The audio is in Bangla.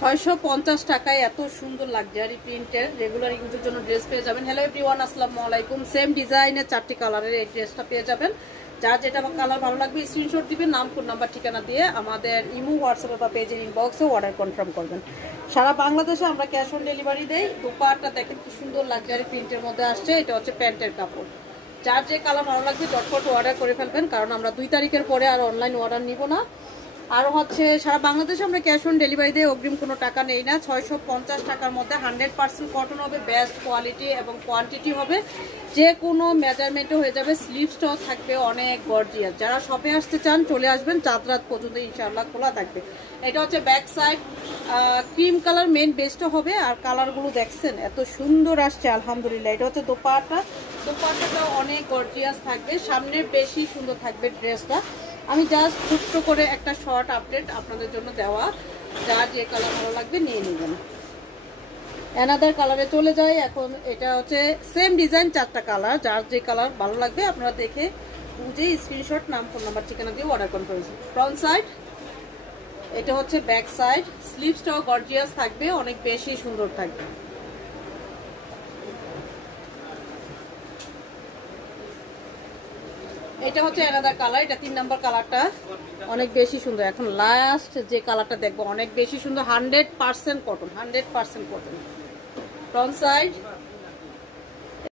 650 টাকায় এত সুন্দর লাক্সারি প্রিন্টের রেগুলার ইউজের জন্য ড্রেস পেয়ে যাবেন। হ্যালো এভরিওয়ান, আসসালামু আলাইকুম। সেম ডিজাইনের 4টি কালারের এই ড্রেসটা পেয়ে যাবেন। যার যেটা কালার ভালো লাগবে স্ক্রিনশট দিবেন, নাম ফোন নাম্বার ঠিকানা দিয়ে আমাদের ইমো হোয়াটসঅ্যাপে বা পেজের ইনবক্সে অর্ডার কনফার্ম করবেন। সারা বাংলাদেশে আমরা ক্যাশ অন ডেলিভারি দেই। দোপাট্টা দেখেন কি সুন্দর লাক্সারি প্রিন্টের মধ্যে আসছে। এটা হচ্ছে প্যান্টের কাপড়। যার যে কালার ভালো লাগবে ঝটপট অর্ডার করে ফেলবেন, কারণ আমরা 2 তারিখের পরে আর অনলাইন অর্ডার নিব না। আর হচ্ছে সারা বাংলাদেশে আমরা ক্যাশ অন ডেলিভারি দিয়ে অগ্রিম কোনো টাকা নেই না। 650 টাকার মধ্যে 100% কটন হবে, বেস্ট কোয়ালিটি এবং কোয়ান্টিটি হবে, যে কোনো মেজারমেন্টে হয়ে যাবে। স্লিভসটাও থাকবে অনেক গর্জিয়াস। যারা শপে আসতে চান চলে আসবেন, চাঁদ রাত পর্যন্ত ইনশাআল্লাহ খোলা থাকবে। এটা হচ্ছে back side, cream colour main বেস্টটা হবে। আর কালারগুলো দেখছেন এত সুন্দর আসছে, আলহামদুলিল্লাহ। এটা হচ্ছে দোপাট্টাটাও অনেক গর্জিয়াস থাকবে, সামনে বেশি সুন্দর থাকবে ড্রেসটা। আমি জাস্ট ছোট্ট করে একটা শর্ট আপডেট আপনাদের জন্য দেওয়া। যার যে কালার ভালো লাগবে নিয়ে নেবেন। অ্যানাদার কালারে চলে যায় এখন। এটা হচ্ছে সেম ডিজাইন, 4টা কালার। যার যে কালার ভালো লাগবে আপনারা দেখে বুঝে স্ক্রিনশট, নাম ফোন নাম্বার ঠিকানা দিয়ে অর্ডার কনফার্ম। ফ্রন্ট সাইড, এটা হচ্ছে ব্যাক সাইড। স্লিভসটাও গর্জিয়াস থাকবে, অনেক বেশি সুন্দর থাকবে। এটা হচ্ছে অ্যানাদার কালার, এটা 3 নাম্বার কালারটা অনেক বেশি সুন্দর। এখন লাস্ট যে কালারটা দেখবো অনেক বেশি সুন্দর, 100% কটন, 100% কটন। Front side,